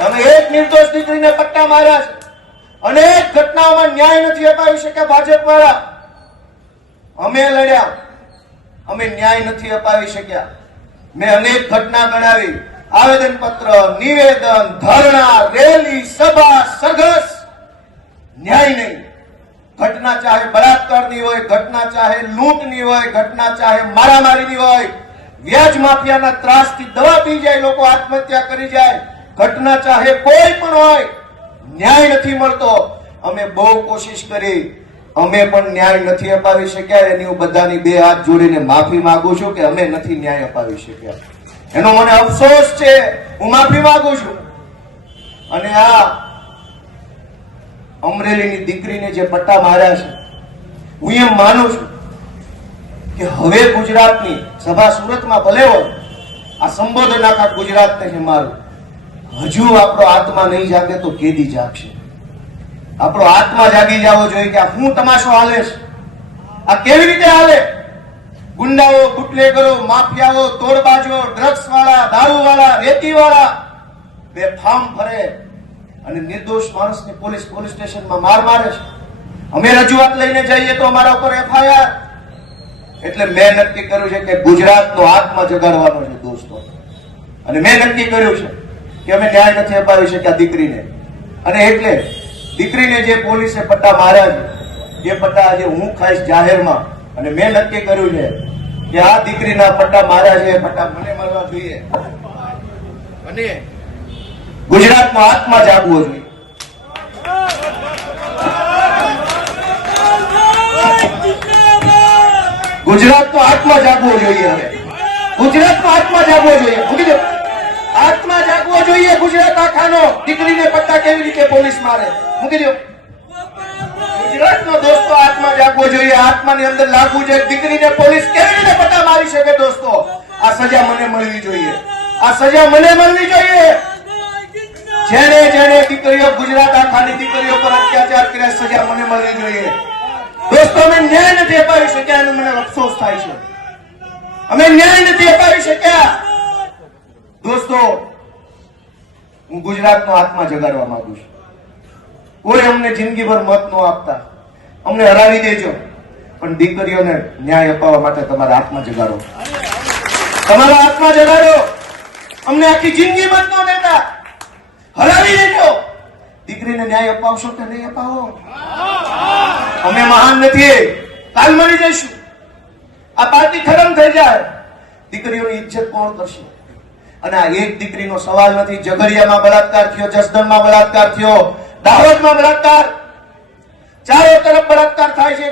તમે એક નિર્દોષ દીકરીને પટ્ટા માર્યા છે. અનેક ઘટનાઓમાં ન્યાય નથી અપાવી શક્યા ભાજપ વાળા. અમે લડ્યા, અમે ન્યાય નથી અપાવી શક્યા. મેં અનેક ઘટના ગણાવી, આવેદન પત્ર, નિવેદન, ધરણા, રેલી, સભા, સરઘસ, ન્યાય નહીં. ઘટના ચાહે બળાત્કારની હોય, ઘટના ચાહે લૂંટની હોય, ઘટના ચાહે મારામારીની હોય, વ્યાજ માફિયાના ત્રાસથી દવા પી જાય, લોકો આત્મહત્યા કરી જાય, ઘટના ચાહે કોઈ પણ હોય, ન્યાય નથી મળતો. અમે બહુ કોશિશ કરી, અમે પણ ન્યાય નથી અપાવી શક્યા. એની હું બધાની બે હાથ જોડીને માફી માંગુ છું કે અમે નથી ન્યાય અપાવી શક્યા. એનો મને અફસોસ છે, હું માફી માંગુ છું. અને આ અમરેલીની દીકરીને જે પટ્ટા માર્યા છે, હું એમ માનું છું કે હવે ગુજરાતની સભા સુરતમાં ભલે હોય, આ સંબોધન આખા ગુજરાતને છે મારું. હજુ આપણો આત્મા નહીં જાગે તો કેદી જાગશે? આપણો આત્મા જાગી જવો જોઈએ કે આ શું તમાશો હાલે છે, આ કેવી રીતે હાલે? ગુંડાઓ, બુટલેગરો, માફિયાઓ, તોડબાજો, ડ્રગ્સ વાળા, દારૂ વાળા, રેતી વાળા બેફામ ફરે અને નિર્દોષ માણસને પોલીસ સ્ટેશનમાં માર મારે છે. અમે રજૂઆત લઈને જઈએ તો અમારા ઉપર એફઆઈઆર. એટલે મેં નક્કી કર્યું છે કે ગુજરાતનો આત્મા જગાડવાનો છે દોસ્તો. અને મેં નક્કી કર્યું છે કે અમે ન્યાય નથી અપાવી શક્યા દીકરીને. અને એટલે દીકરીને જે પોલીસે પટ્ટા માર્યા છે, એ પટ્ટા આજે હું ખાઈશ જાહેરમાં. અને મેં નક્કી કર્યું છે કે આ દીકરીના પટ્ટા માર્યા છે, એ પટ્ટા મને મળવા જોઈએ. અને ગુજરાતનો આત્મા જાગવો જોઈએ. ગુજરાતનો આત્મા જાગવો જોઈએ. હવે ગુજરાતનો આત્મા જાગવો જોઈએ. મૂકી દો, આત્મા જાગવો જોઈએ ગુજરાત આખાનો. દીકરીને પટ્ટા કેવી રીતે પોલીસ મારે? મૂકી દો. ગુજરાતનો દોસ્તો આત્મા જાગવો જોઈએ. આત્માની અંદર લાગવું જોઈએ. દીકરીને પોલીસ કેવી રીતે પટ્ટા મારી શકે? દોસ્તો, આ સજા મને મળવી જોઈએ. આ સજા મને મળવી જોઈએ. જેને જેને દીકરીઓ, ગુજરાત આખાની દીકરીઓ પર અત્યાચાર કર્યા, સજા મને મળવી જોઈએ. દોસ્તો, અમે ન્યાય નથી અપાવી શક્યા, એનો મને અફસોસ થાય છે. અમે ન્યાય નથી અપાવી શક્યા. દોસ્તો, હું ગુજરાતનો આત્મા જગાડવા માંગુ છું. કોઈ અમને જિંદગીભર મત ન આપતા, અમને હરાવી દેજો, પણ દીકરીઓને ન્યાય અપાવવા માટે તમારા આત્મા જગાડો. તમારા આત્મા જગાડો. અમને આખી જિંદગી મત ન દેતા, હરાવી દેજો. દીકરીને ન્યાય અપાવશો કે નહીં અપાવો? અમે મહાન નથી, કાલ મરી જઈશું. આ પાર્ટી ખતમ થઈ જાય, દીકરીઓની ઇજ્જત કોણ કરશે? અને આ એક દીકરીનો સવાલ નથી. ઝઘડિયામાં બળાત્કાર થયો, જસદણમાં બળાત્કાર થયો, દાહોદમાં બળાત્કાર, ચારો તરફ બળાત્કાર થાય છે.